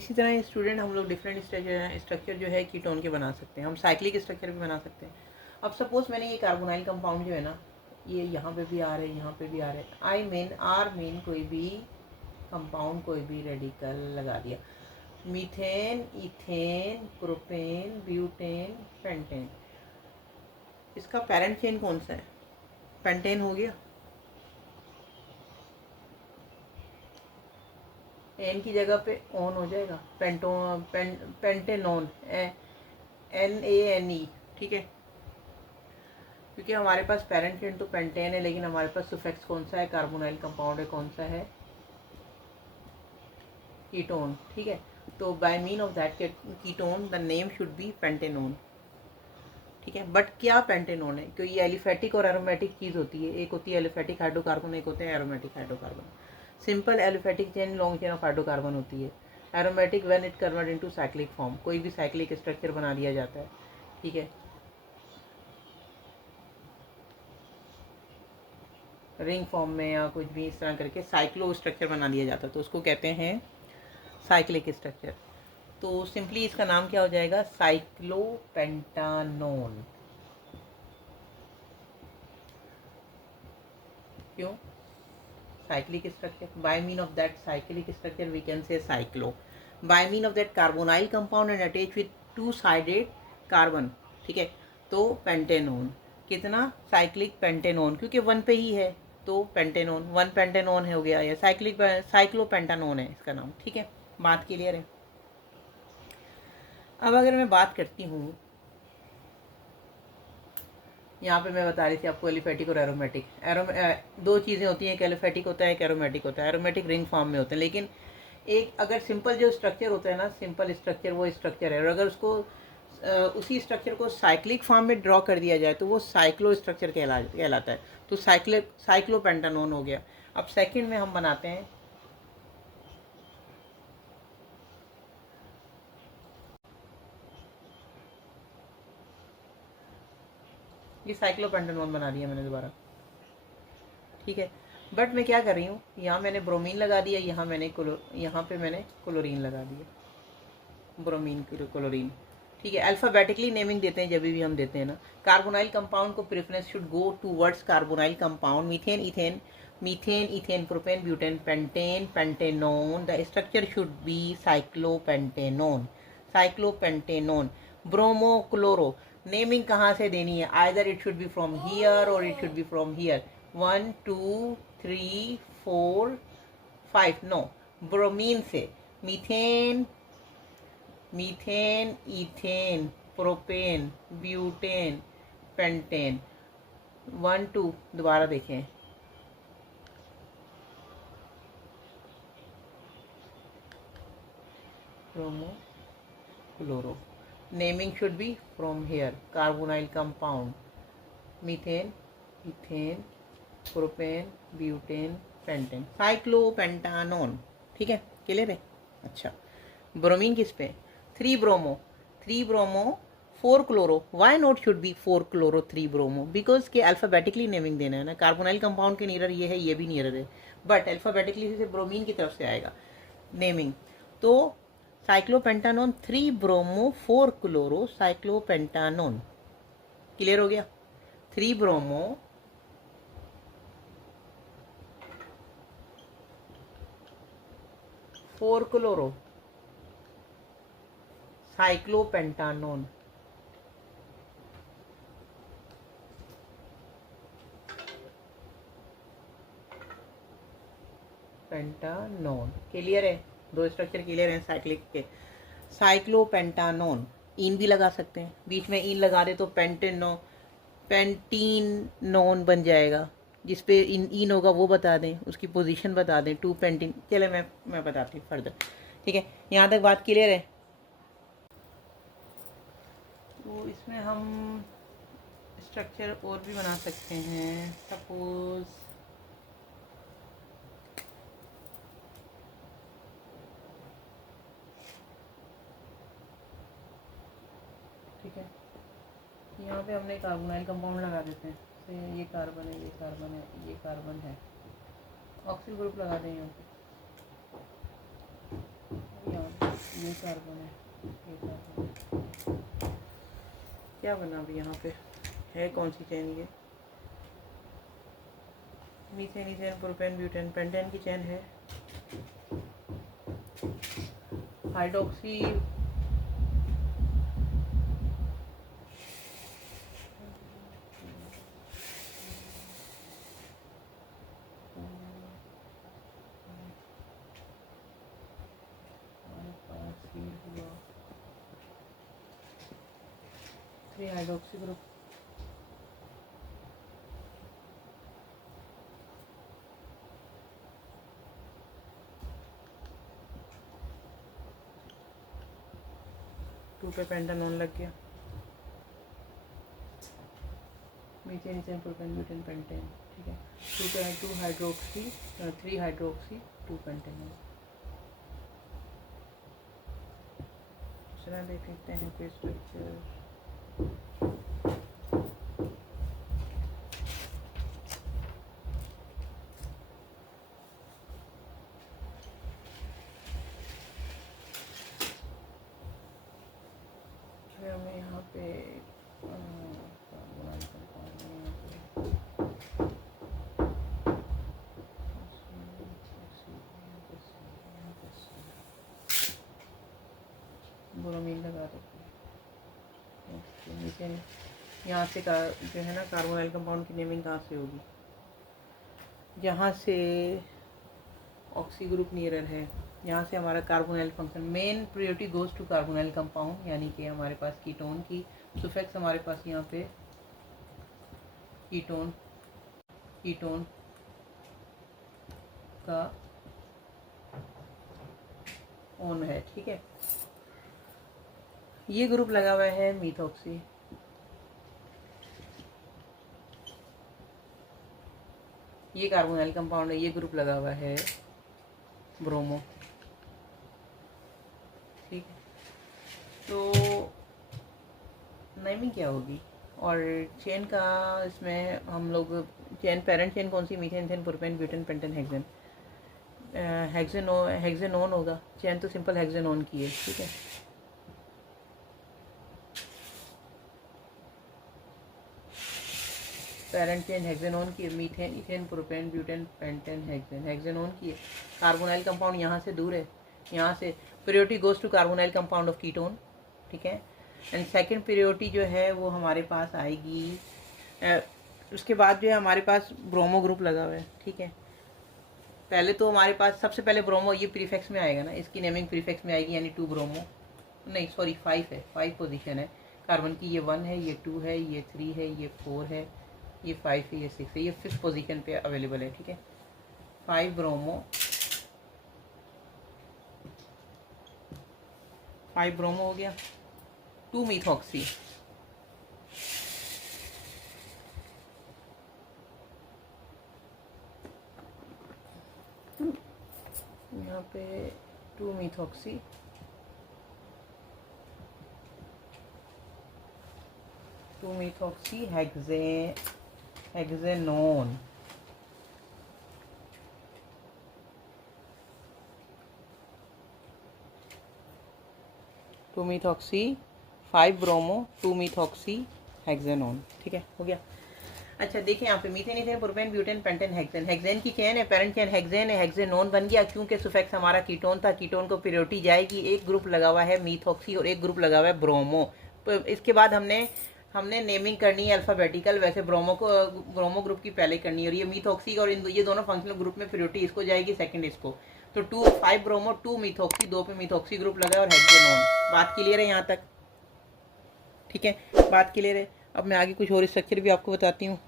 इसी तरह स्टूडेंट हम लोग डिफरेंट स्ट्रक्चर जो है कीटोन के बना सकते हैं, हम साइक्लिक स्ट्रक्चर भी बना सकते हैं। अब सपोज मैंने ये कार्बोनाइल कंपाउंड जो है ना, ये यहाँ पे भी आ रहे हैं, यहाँ पे भी आ रहे हैं, आई मीन आर मीन कोई भी कंपाउंड, कोई भी रेडिकल लगा दिया, methane, ethane, propane, butane, pentane. इसका पेरेंट चेन कौन सा है? पेंटेन हो गया। एन की जगह पे ऑन हो जाएगा, पेंटेनोन, NANE, ठीक है। क्योंकि हमारे पास पेरेंट चेन तो पेंटेन है, लेकिन हमारे पास सुफिक्स कौन सा है? कार्बोनाइल कंपाउंड है, कौन सा है? कीटोन, ठीक है। तो by mean of that ketone the name should be pentanone, ठीक है। बट क्या पेंटेनोन है? क्योंकि ये एलिफेटिक और एरोमेटिक चीज़ होती है, एक होती है एलिफेटिक हाइड्रोकार्बन, एक होते हैं aromatic hydrocarbon. Simple aliphatic chain long chain of hydrocarbon होती है। Aromatic when it convert into cyclic form, कोई भी साइक्लिक स्ट्रक्चर बना दिया जाता है, ठीक है। रिंग फॉर्म में या कुछ भी इस तरह करके साइक्लो स्ट्रक्चर बना दिया जाता है, तो उसको कहते हैं साइक्लिक स्ट्रक्चर। तो सिंपली इसका नाम क्या हो जाएगा? साइक्लोपेंटानोन। क्यों? cyclic structure, by mean of that cyclic structure we can say cyclo, by mean of that carbonyl compound and attached with two sided carbon, ठीक है। तो पेंटेनोन, कितना? साइक्लिक पेंटेनोन, क्योंकि वन पे ही है तो पेंटेनोन, वन पेंटेनोन है, हो गया या साइक्लिक साइक्लोपेंटानोन है इसका नाम, ठीक है। बात क्लियर है। अब अगर मैं बात करती हूँ, यहाँ पे मैं बता रही थी आपको एलिफेटिक और एरोमेटिक। दो चीज़ें होती हैं, एक एलिफेटिक होता है, एक एरोमेटिक होता है। एरोमेटिक रिंग फॉर्म में होते हैं, लेकिन एक अगर सिंपल जो स्ट्रक्चर होता है ना, सिंपल स्ट्रक्चर वो स्ट्रक्चर है, और अगर उसको उसी स्ट्रक्चर को साइक्लिक फॉर्म में ड्रॉ कर दिया जाए तो वो साइक्लो स्ट्रक्चर कहलाता है। तो साइक्लोपेंटानोन हो गया। अब सेकेंड में हम बनाते हैं ये साइक्लोपेंटानोन बना दिया मैंने दोबारा, ठीक है। बट मैं क्या कर रही हूँ, यहाँ मैंने ब्रोमीन लगा दिया, यहाँ पे मैंने क्लोरीन लगा दिया, ब्रोमीन क्लोरीन, ठीक है। अल्फ़ाबेटिकली नेमिंग देते हैं जब भी हम देते हैं ना। कार्बोनाइल कंपाउंड को preference should go towards carbonyl compound, methane, ethane, methane, ethane, propane, butane, pentane, pentanone. The structure should be cyclopentanone, cyclopentanone. Bromo chloro, naming कहाँ से देनी है? Either it should be from here और it should be from here, 1 2 3 4 5, no, bromine से methane, methane, ethane, propane, butane, pentane, 1 2, दोबारा देखें, bromo chloro, naming should be from here, carbonyl compound, methane, ethane, propane, butane, pentane, cyclopentanone, ठीक है। Clear है? अच्छा, bromine किस पे? 3 bromo, 3 bromo 4 chloro. Why not should be 4 chloro 3 bromo? Because के alphabetically naming देना है ना। कार्बोनाइल कंपाउंड के नियर ये है, ये भी नियर है, बट अल्फ़ाबेटिकली से ब्रोमीन की तरफ से आएगा नेमिंग। तो cyclopentanone 3 bromo 4 chloro cyclopentanone. Clear हो गया? 3 bromo 4 chloro cyclopentanone. Pentanone, clear है? दो स्ट्रक्चर क्लियर हैं साइक्लिक के। साइक्लोपेंटानोन, इन भी लगा सकते हैं, बीच में इन लगा दे तो पेंटीनोन बन जाएगा। जिस पे इन होगा वो बता दें, उसकी पोजीशन बता दें, 2 पेंटीन। चले मैं बताती हूँ फर्दर, ठीक है। यहाँ तक बात क्लियर है? तो इसमें हम स्ट्रक्चर और भी बना सकते हैं। सपोज ठीक है, यहाँ पे हमने कार्बोनाइल कंपाउंड लगा देते हैं, जैसे ये कार्बन है, ये कार्बन है, ये कार्बन है, ऑक्सीजन ग्रुप लगा दें यहाँ पे, ये कार्बन है, ये कार्बन है। क्या बना अभी यहाँ पे है, कौन सी चेन ये? Methane, ethane, propane, butane, pentane की चेन है। हाइड्रोक्सी हाइड्रोक्सी ग्रुप, टू पे पेंटानॉन लग गया। Methane, ethane, propane, butane, pentane, ठीक है। टू पे है 2 हाइड्रोक्सी, 3 हाइड्रोक्सी, 2 पेंटानॉन। दूसरा देख लेते हैं कोई स्ट्रक्चर। हमें यहाँ पे ब्रोमीन लगा देते हैं। यहाँ से जो है ना कार्बोनाइल कंपाउंड की नेमिंग कहाँ से होगी? जहाँ से ऑक्सी ग्रुप नियरर है, यहाँ से हमारा carbonyl function main priority goes to carbonyl compound, यानी कि हमारे पास कीटोन की सुफिक्स हमारे पास यहाँ पे कीटोन का ओन है, ठीक है। ये ग्रुप लगा हुआ है मीथॉक्सी, ये कार्बोनाइल कंपाउंड है, ये ग्रुप लगा हुआ है ब्रोमो, ठीक है। तो नेमिंग क्या होगी? और चेन का इसमें हम लोग चेन, पेरेंट चेन कौन सी? Methane, ethane, propane, butane, pentane, hexane. Hexanone होगा। चेन तो सिंपल हेक्सेनोन की है, ठीक है। पेरेंट चेन हेक्सेनोन की है। Methane, ethane, propane, butane, pentane, hexane hexanone की है। कार्बोनाइल कंपाउंड यहाँ से दूर है, यहाँ से priority goes to carbonyl compound of ketone, ठीक है। एंड सेकंड प्रायोरिटी जो है वो हमारे पास आएगी, उसके बाद जो है हमारे पास ब्रोमो ग्रुप लगा हुआ है, ठीक है। पहले तो हमारे पास सबसे पहले ब्रोमो, ये प्रीफिक्स में आएगा ना, इसकी नेमिंग प्रीफिक्स में आएगी, यानी 2 ब्रोमो, नहीं सॉरी 5 है, 5 पोजीशन है कार्बन की। ये 1 है, ये 2 है, ये 3 है, ये 4 है, ये 5 है, ये 6 है, ये 5th पोजीशन पे अवेलेबल है, ठीक है। 5 ब्रोमो, 5 ब्रोमो हो गया। 2 मीथॉक्सी, यहाँ पे 2 मीथॉक्सी, 2 मीथॉक्सी हेक्सेनोन, टू मीथॉक्सी, 5 ब्रोमो, 2 मीथॉक्सी हेक्सेनोन, ठीक है, हो गया। अच्छा देखिए यहाँ पे methane, ethane, propane, butane, pentane, hexane. Hexane की चेन है, पेरेंट चेन हेक्सेन है, हेक्सेनोन बन गया क्योंकि सुफिक्स हमारा कीटोन था। कीटोन को प्रायोरिटी जाएगी, एक ग्रुप लगा हुआ है मीथॉक्सी और एक ग्रुप लगा हुआ है ब्रोमो। तो इसके बाद हमने नेमिंग करनी है अल्फ़ाबेटिकल। वैसे ब्रोमो ग्रुप की पहले करनी है, और ये मीथॉक्सी और ये दोनों फंक्शनल ग्रुप में प्रायोरिटी इसको जाएगी, सेकंड इसको। तो 5 ब्रोमो, 2 मीथॉक्सी, 2 पे मीथॉक्सी ग्रुप लगा है और हेक्सेनोन। बात क्लियर है यहाँ तक? ठीक है, बात क्लियर है। अब मैं आगे कुछ और स्ट्रक्चर भी आपको बताती हूँ।